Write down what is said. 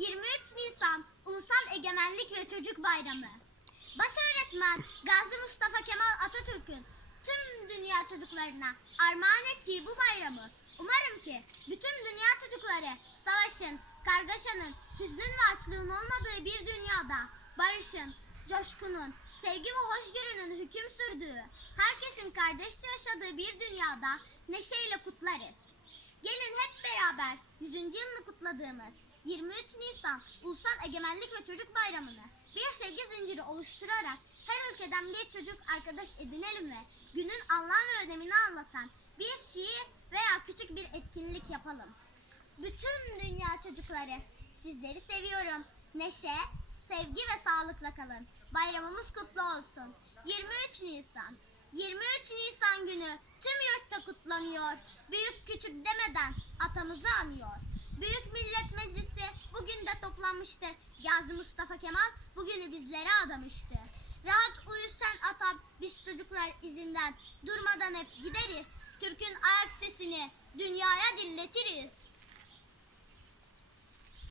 23 Nisan Ulusal Egemenlik ve Çocuk Bayramı. Baş öğretmen Gazi Mustafa Kemal Atatürk'ün tüm dünya çocuklarına armağan ettiği bu bayramı umarım ki bütün dünya çocukları savaşın, kargaşanın, hüznün ve açlığın olmadığı bir dünyada barışın, coşkunun, sevgi ve hoşgörünün hüküm sürdüğü, herkesin kardeşçe yaşadığı bir dünyada neşeyle kutlarız. Gelin hep beraber 100. yılını kutladığımız 23 Nisan Ulusal Egemenlik ve Çocuk Bayramı'nı bir sevgi zinciri oluşturarak her ülkeden bir çocuk arkadaş edinelim ve günün anlam ve önemini anlatan bir şiir veya küçük bir etkinlik yapalım. Bütün dünya çocukları sizleri seviyorum. Neşe, sevgi ve sağlıkla kalın. Bayramımız kutlu olsun. 23 Nisan. 23 Nisan günü tüm yurtta kutlanıyor. Büyük küçük demeden atamızı anıyor. Büyük Millet toplanmıştı. Gazi Mustafa Kemal bugünü bizlere adamıştı. Rahat uyu sen atam, biz çocuklar izinden durmadan hep gideriz. Türk'ün ayak sesini dünyaya dilletiriz.